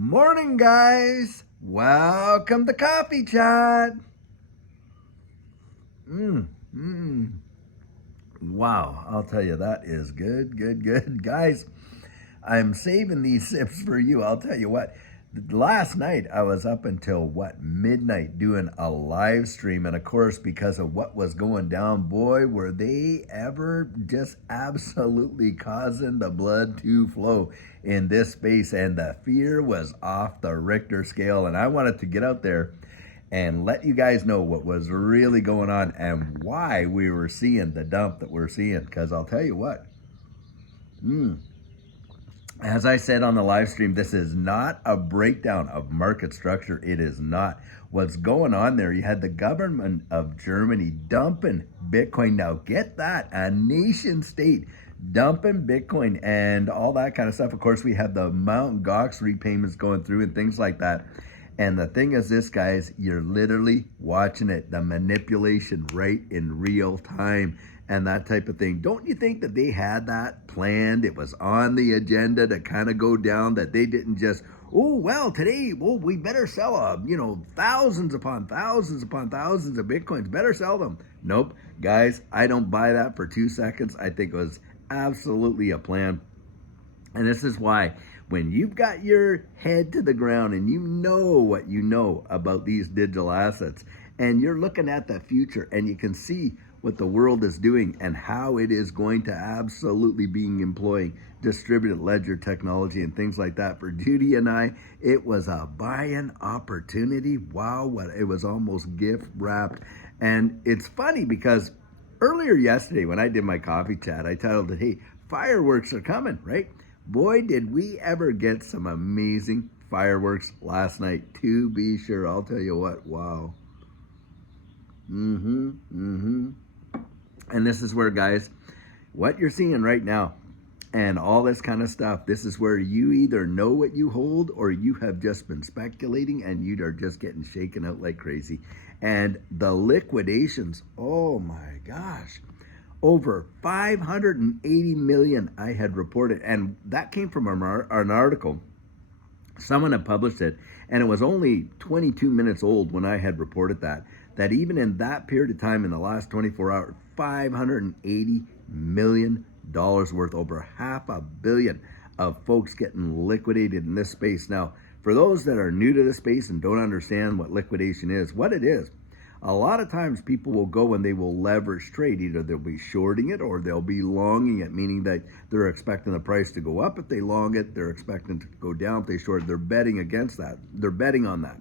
Morning, guys. Welcome to Coffee Chat. Wow, I'll tell you, that is good. Guys, I'm saving these sips for you. I'll tell you what. Last night I was up until midnight doing a live stream, and of course, because of what was going down, boy, were they ever just absolutely causing the blood to flow in this space, and the fear was off the Richter scale. And I wanted to get out there and let you guys know what was really going on and why we were seeing the dump that we're seeing. Because I'll tell you what. As I said on the live stream, this is not a breakdown of market structure. It is not. What's going on there, you had the government of Germany dumping Bitcoin. Now, get that, a nation state dumping Bitcoin and all that kind of stuff. Of course, we have the Mt. Gox repayments going through and things like that. And the thing is this, guys, you're literally watching it, the manipulation right in real time and that type of thing. Don't you think that they had that planned? It was on the agenda to kind of go down, that they didn't just, oh, well, today, well, we better sell, thousands upon thousands upon thousands of Bitcoins. Better sell them. Nope. Guys, I don't buy that for 2 seconds. I think it was absolutely a plan. And this is why when you've got your head to the ground and you know what you know about these digital assets and you're looking at the future and you can see what the world is doing and how it is going to absolutely being employing distributed ledger technology and things like that. For Judy and I, it was a buying opportunity. Wow, what it was, almost gift wrapped. And it's funny because earlier yesterday when I did my coffee chat, I titled it, hey, fireworks are coming, right? Boy, did we ever get some amazing fireworks last night, to be sure. I'll tell you what, wow. And this is where, guys, what you're seeing right now and all this kind of stuff, this is where you either know what you hold or you have just been speculating and you are just getting shaken out like crazy. And the liquidations, oh my gosh. Over 580 million I had reported, and that came from an article. Someone had published it, and it was only 22 minutes old when I had reported that even in that period of time, in the last 24 hours, $580 million worth, over $500 million of folks getting liquidated in this space. Now, for those that are new to this space and don't understand what liquidation is, what it is, a lot of times people will go and they will leverage trade. Either they'll be shorting it or they'll be longing it, meaning that they're expecting the price to go up if they long it. They're expecting to go down if they short it. They're betting against that. They're betting on that.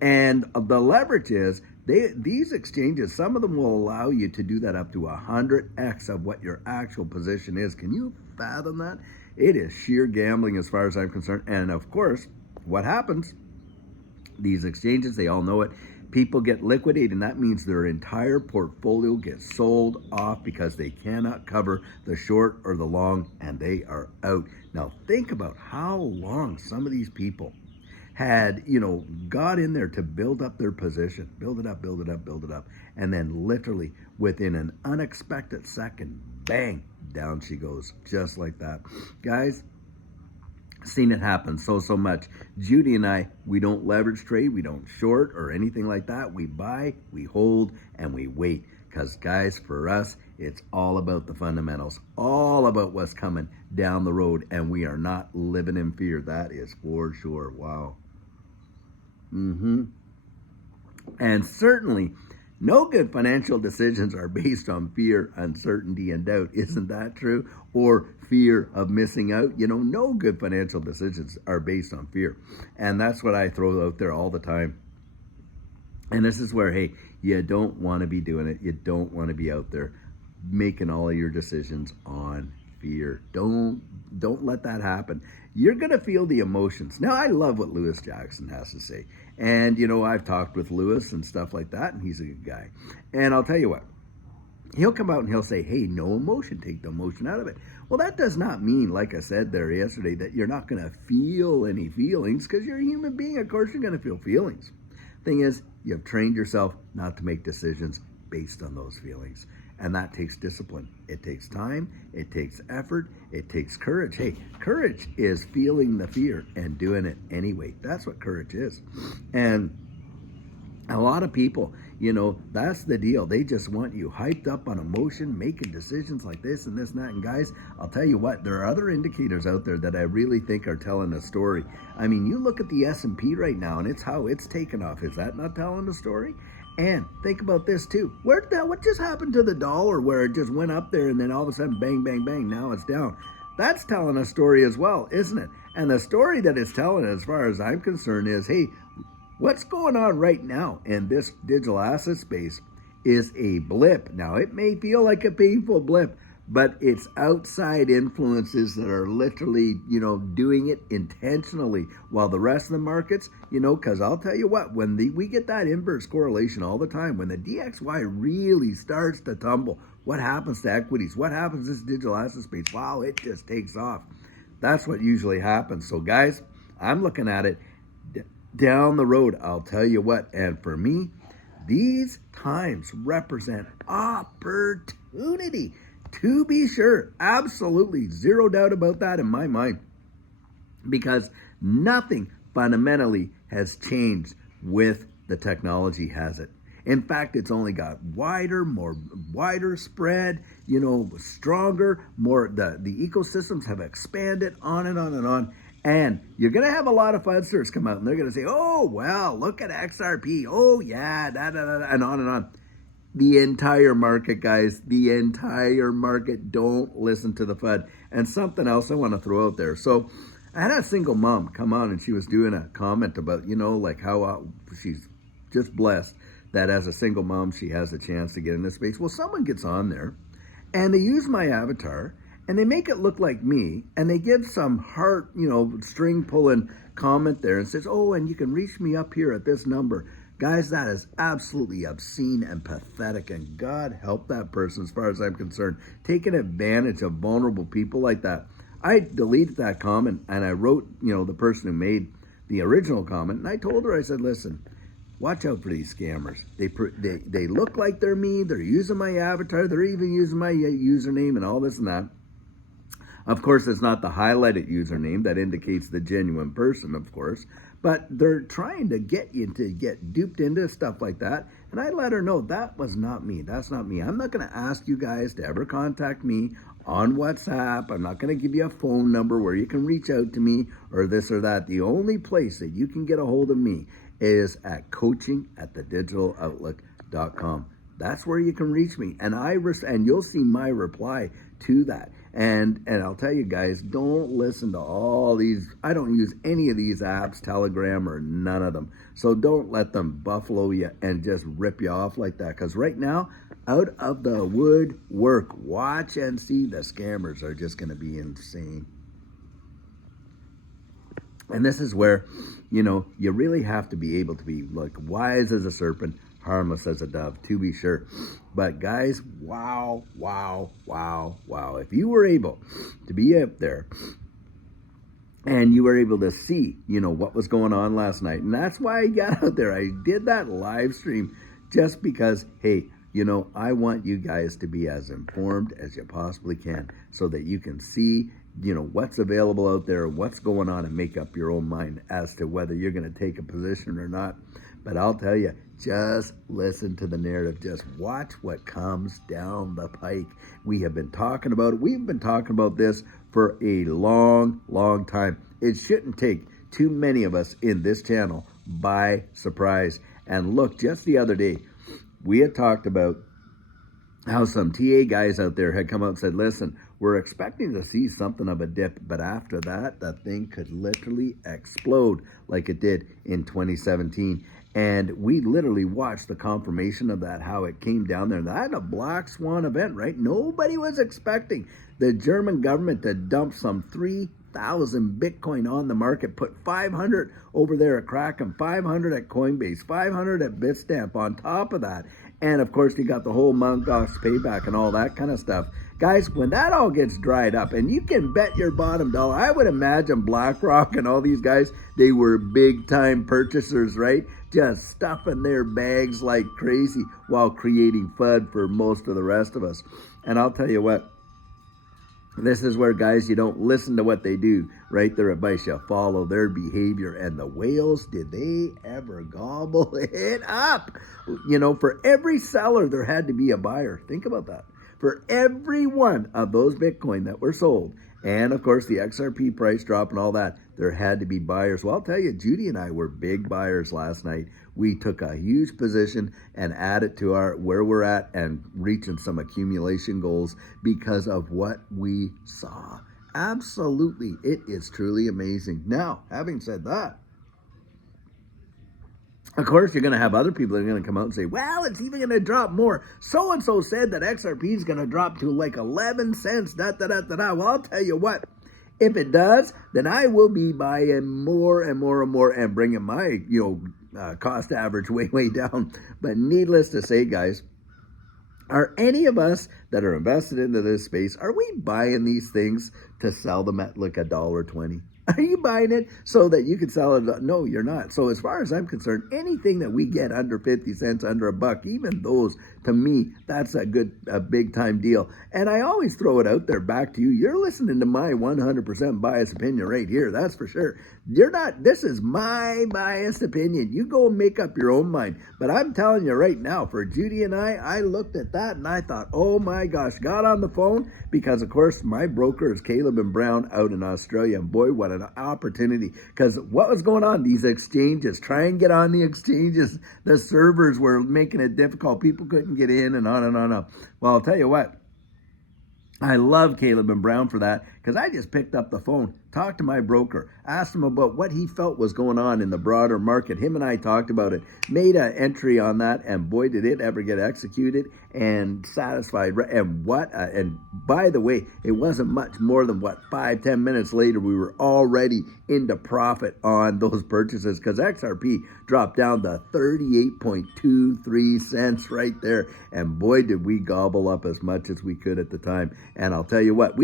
And the leverage is, these exchanges, some of them will allow you to do that up to 100x of what your actual position is. Can you fathom that? It is sheer gambling as far as I'm concerned. And of course, what happens, these exchanges, they all know it, people get liquidated, and that means their entire portfolio gets sold off because they cannot cover the short or the long, and they are out. Now, think about how long some of these people had, got in there to build up their position, build it up, and then literally within an unexpected second, bang, down she goes, just like that. Guys, seen it happen so much. Judy and I, we don't leverage trade, we don't short or anything like that. We buy, we hold, and we wait. Because, guys, for us, it's all about the fundamentals, all about what's coming down the road, and we are not living in fear. That is for sure. Wow. And certainly, no good financial decisions are based on fear, uncertainty, and doubt. Isn't that true? Or fear of missing out. No good financial decisions are based on fear. And that's what I throw out there all the time. And this is where, hey, you don't want to be doing it. You don't want to be out there making all of your decisions on fear. Don't let that happen. You're going to feel the emotions. Now, I love what Lewis Jackson has to say. And, I've talked with Lewis and stuff like that, and he's a good guy. And I'll tell you what, he'll come out and he'll say, hey, no emotion, take the emotion out of it. Well, that does not mean, like I said there yesterday, that you're not going to feel any feelings, because you're a human being. Of course, you're going to feel feelings. Thing is, you've trained yourself not to make decisions based on those feelings. And that takes discipline. It takes time. It takes effort. It takes courage. Hey, courage is feeling the fear and doing it anyway. That's what courage is. And a lot of people, that's the deal. They just want you hyped up on emotion, making decisions like this and this and that. And guys, I'll tell you what, there are other indicators out there that I really think are telling a story. I mean, you look at the S&P right now and it's how it's taken off. Is that not telling a story? And think about this too. What just happened to the dollar where it just went up there and then all of a sudden, bang, bang, bang, now it's down? That's telling a story as well, isn't it? And the story that it's telling, as far as I'm concerned, is, hey, what's going on right now in this digital asset space is a blip. Now, it may feel like a painful blip, but it's outside influences that are literally, doing it intentionally, while the rest of the markets, because I'll tell you what, when we get that inverse correlation all the time, when the DXY really starts to tumble, what happens to equities? What happens to this digital asset space? Wow, it just takes off. That's what usually happens. So guys, I'm looking at it down the road. I'll tell you what, and for me, these times represent opportunity. To be sure, absolutely zero doubt about that in my mind, because nothing fundamentally has changed with the technology, has it? In fact, it's only got wider spread, stronger, more, the ecosystems have expanded on and on and on. And you're going to have a lot of fundsters come out and they're going to say, oh, well, look at XRP. Oh, yeah, and on and on. The entire market, guys, the entire market. Don't listen to the FUD. And something else I want to throw out there. So I had a single mom come on and she was doing a comment about, like how she's just blessed that as a single mom, she has a chance to get in this space. Well, someone gets on there and they use my avatar and they make it look like me and they give some heart, string pulling comment there and says, oh, and you can reach me up here at this number. Guys, that is absolutely obscene and pathetic, and God help that person as far as I'm concerned, taking advantage of vulnerable people like that. I deleted that comment, and I wrote, the person who made the original comment, and I told her, I said, listen, watch out for these scammers. They look like they're me, they're using my avatar, they're even using my username and all this and that. Of course, it's not the highlighted username that indicates the genuine person, of course, but they're trying to get you to get duped into stuff like that. And I let her know that was not me. That's not me. I'm not going to ask you guys to ever contact me on WhatsApp. I'm not going to give you a phone number where you can reach out to me or this or that. The only place that you can get a hold of me is at coaching@thedigitaloutlook.com. That's where you can reach me, and and you'll see my reply to that. And I'll tell you guys, don't listen to all these. I don't use any of these apps, Telegram or none of them. So don't let them buffalo you and just rip you off like that. Because right now, out of the woodwork, watch and see, the scammers are just going to be insane. And this is where, you really have to be able to be like wise as a serpent, harmless as a dove, to be sure. But guys, wow. If you were able to be up there and you were able to see, what was going on last night. And that's why I got out there. I did that live stream just because, hey, I want you guys to be as informed as you possibly can so that you can see, what's available out there, what's going on, and make up your own mind as to whether you're going to take a position or not. But I'll tell you, just listen to the narrative. Just watch what comes down the pike. We have been talking about it. We've been talking about this for a long time. It shouldn't take too many of us in this channel by surprise. And look, just the other day, we had talked about how some TA guys out there had come out and said, listen, we're expecting to see something of a dip, but after that, that thing could literally explode like it did in 2017. And we literally watched the confirmation of that, how it came down there. That had a black swan event, right? Nobody was expecting the German government to dump some 3,000 Bitcoin on the market, put 500 over there at Kraken, 500 at Coinbase, 500 at Bitstamp on top of that. And of course, you got the whole Mt. Gox payback and all that kind of stuff. Guys, when that all gets dried up, and you can bet your bottom dollar, I would imagine BlackRock and all these guys, they were big time purchasers, right? Just stuffing their bags like crazy while creating FUD for most of the rest of us. And I'll tell you what, this is where, guys, you don't listen to what they do, right? Their advice, you follow their behavior. And the whales, did they ever gobble it up? You know, for every seller, there had to be a buyer. Think about that. For every one of those Bitcoin that were sold, and of course the XRP price drop and all that, there had to be buyers. Well, I'll tell you, Judy and I were big buyers last night. We took a huge position and added to our where we're at and reaching some accumulation goals because of what we saw. Absolutely, it is truly amazing. Now, having said that, of course, you're going to have other people that are going to come out and say, well, it's even going to drop more. So-and-so said that XRP is going to drop to like 11 cents, da-da-da-da-da. Well, I'll tell you what, if it does, then I will be buying more and more and more and bringing my, cost average way, way down. But needless to say, guys, are any of us that are invested into this space, are we buying these things to sell them at like $1.20? Are you buying it so that you can sell it? No, you're not. So as far as I'm concerned, anything that we get under 50 cents, under a buck, even those, to me, that's a big time deal. And I always throw it out there back to you. You're listening to my 100% biased opinion right here. That's for sure. This is my biased opinion. You go and make up your own mind. But I'm telling you right now, for Judy and I looked at that and I thought, oh my gosh, got on the phone because of course my broker is Caleb and Brown out in Australia. And boy, what an opportunity. Because what was going on? These exchanges, try and get on the exchanges. The servers were making it difficult. People couldn't get in and on and on and on. Well, I'll tell you what. I love Caleb and Brown for that because I just picked up the phone, talked to my broker, asked him about what he felt was going on in the broader market. Him and I talked about it, made an entry on that, and boy, did it ever get executed and satisfied. And and by the way, it wasn't much more than 5-10 minutes later, we were already into profit on those purchases because XRP dropped down to 38.23 cents right there. And boy, did we gobble up as much as we could at the time. And I'll tell you what,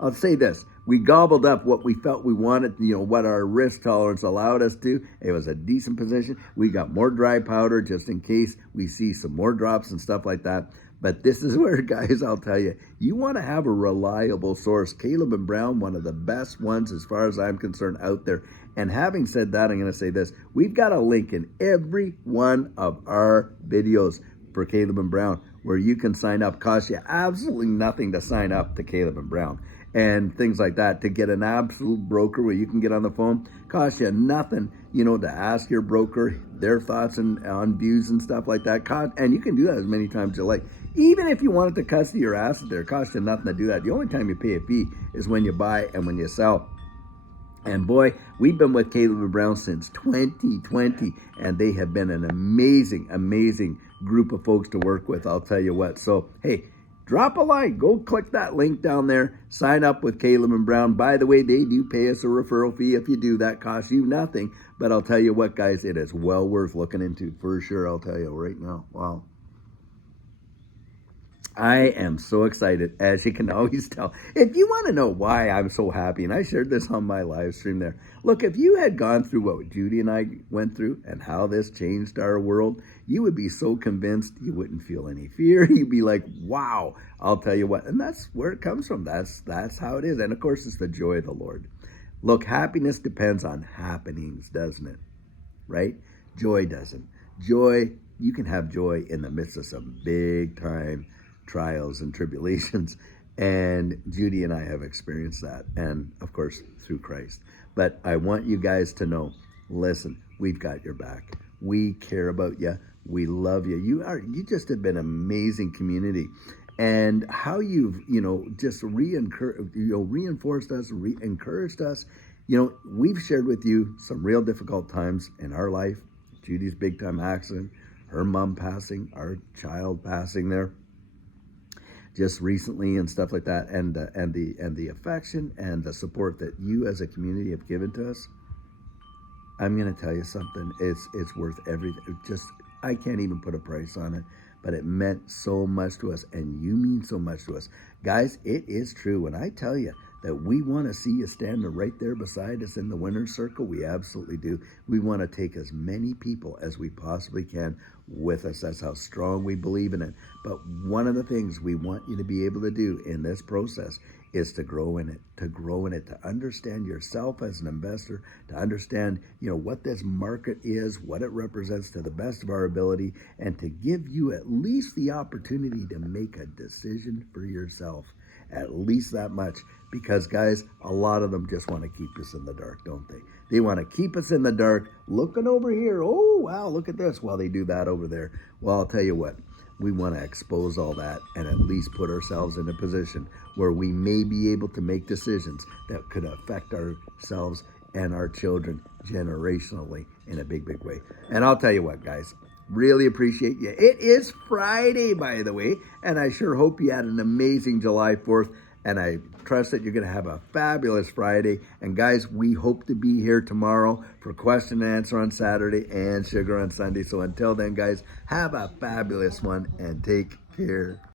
I'll say this. We gobbled up what we felt we wanted, what our risk tolerance allowed us to. It was a decent position. We got more dry powder just in case we see some more drops and stuff like that. But this is where, guys, I'll tell you, you want to have a reliable source. Caleb and Brown, one of the best ones as far as I'm concerned out there. And having said that, I'm going to say this. We've got a link in every one of our videos for Caleb and Brown where you can sign up. Costs you absolutely nothing to sign up to Caleb and Brown. And things like that, to get an absolute broker where you can get on the phone, costs you nothing, to ask your broker their thoughts on views and stuff like that. And you can do that as many times as you like. Even if you wanted to custody your asset there, it costs you nothing to do that. The only time you pay a fee is when you buy and when you sell. And boy, we've been with Caleb and Brown since 2020, and they have been an amazing, amazing group of folks to work with, I'll tell you what. So, hey, drop a like. Go click that link down there. Sign up with Caleb and Brown. By the way, they do pay us a referral fee. If you do, that costs you nothing. But I'll tell you what, guys, it is well worth looking into for sure. I'll tell you right now. Wow. I am so excited, as you can always tell. If you want to know why I'm so happy, and I shared this on my live stream there. Look, if you had gone through what Judy and I went through and how this changed our world, you would be so convinced you wouldn't feel any fear. You'd be like, wow, I'll tell you what. And that's where it comes from. That's how it is. And of course, it's the joy of the Lord. Look, happiness depends on happenings, doesn't it? Right? Joy doesn't. Joy, you can have joy in the midst of some big time trials and tribulations, and Judy and I have experienced that, and of course through Christ. But I want you guys to know, listen, we've got your back. We care about you. We love you. You just have been an amazing community, and how you've just reinforced us, encouraged us. We've shared with you some real difficult times in our life. Judy's big time accident, her mom passing, our child passing there just recently and stuff like that, and the affection and the support that you as a community have given to us. I'm going to tell you something. It's worth everything. I can't even put a price on it. but it meant so much to us, and you mean so much to us. Guys, it is true. When I tell you that we want to see you standing right there beside us in the winner's circle, we absolutely do. We want to take as many people as we possibly can with us. That's how strong we believe in it. But one of the things we want you to be able to do in this process is to grow in it, to understand yourself as an investor, to understand, what this market is, what it represents to the best of our ability, and to give you at least the opportunity to make a decision for yourself. At least that much. Because, guys, a lot of them just want to keep us in the dark, don't they? They want to keep us in the dark, looking over here. Oh, wow, look at this, while they do that over there. Well, I'll tell you what. We want to expose all that and at least put ourselves in a position where we may be able to make decisions that could affect ourselves and our children generationally in a big, big way. And I'll tell you what, guys, really appreciate you. It is Friday, by the way, and I sure hope you had an amazing July 4th. And I trust that you're going to have a fabulous Friday. And guys, we hope to be here tomorrow for question and answer on Saturday and sugar on Sunday. So until then, guys, have a fabulous one and take care.